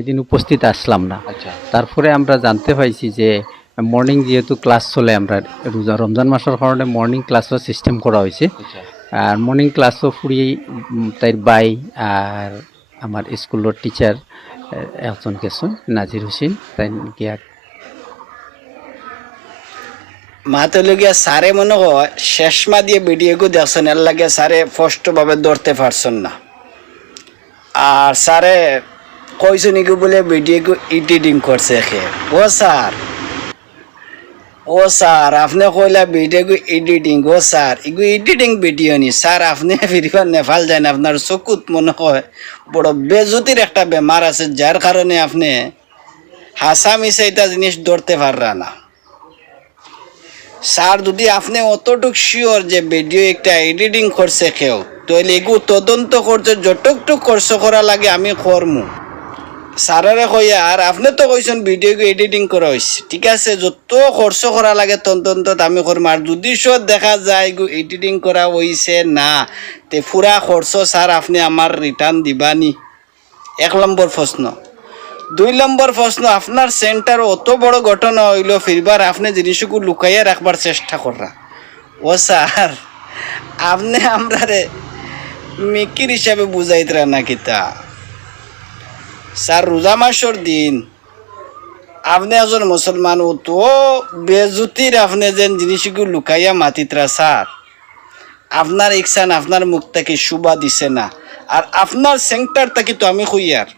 এদিন উপস্থিত আসলাম না। আচ্ছা তারপরে আমরা জানতে পাইছি যে মর্নিং যেহেতু ক্লাস চলে, আমরা রমজান মাসের কারণে মর্নিং ক্লাসও সিস্টেম করা হয়েছে। আচ্ছা আর মর্নিং ক্লাসও ফুরি তাই বাই আর আমার স্কুলের টিচার একজন গেছেন নাজির হোসেন তাই গিয়া মাতলগিয়া সারে মনে হয় শেষ মা দিয়ে ভিডিওকে দেখছেন, এর লাগে সারে স্পষ্টভাবে ধরতে পারছেন না। আর সারে কইছে নাকি বলে ভিডিওকে এডিটিং করছে খে। ও স্যার আপনি কইলা ভিডিওকে এডিটিং, ও স্যার এগু এডিটিং ভিডিও নি স্যার। আপনি ফিরিবার নেপাল যায় না, আপনার চকুত মনে হয় বড় বেজতির একটা বেমার আছে, যার কারণে আপনি হাসা মিশা এটা জিনিস ধরতে পাররা না। স্যার যদি আপনি অতটুক শিওর যে ভিডিও একটা এডিটিং করছে কেউ, তাহলে এগু তদন্ত করতে যতটুক খরচ করা লাগে আমি করমু। স্যারেরে কইয়া আর আপনি তো কইছেন ভিডিও এডিটিং করা হয়েছে, ঠিক আছে, যত খরচ করা লাগে তদন্ত আমি করবো। আর যদি সব দেখা যায় এগু এডিটিং করা হয়েছে না, তে পুরা খরচ স্যার আপনি আমার রিটার্ন দিবানি? 1 নম্বর প্রশ্ন। 2 নম্বর প্রশ্ন, আপনার সেন্টার অত বড় ঘটনা হইল, ফিরবার আপনি জিনিসগুলো লুকাইয়া রাখবার চেষ্টা করা। ও স্যার আপনি আমরা মিকির হিসাবে বুঝাইতরা না কিতা? স্যার রোজা মাসের দিন আপনি একজন মুসলমান, ও তো বেজুতির আপনি যেন জিনিসগুলো লুকাইয়া মাতিতরা স্যার। আপনার ইকসান আপনার মুখ থেকে শুভা দিছে না। আর আপনার সেন্টার থেকে তো আমি কইয়ার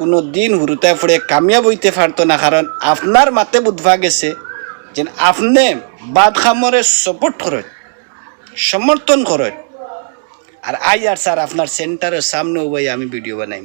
কোনো দিন হুরুতায় পড়ে কামিয়াব হইতে পারতো না, কারণ আপনার মাতে বুধবা গেছে যে আপনি বাদ খামরে সাপোর্ট করেন, সমর্থন করেন। আর স্যার আপনার সেন্টারের সামনে ভাই আমি ভিডিও বানাই।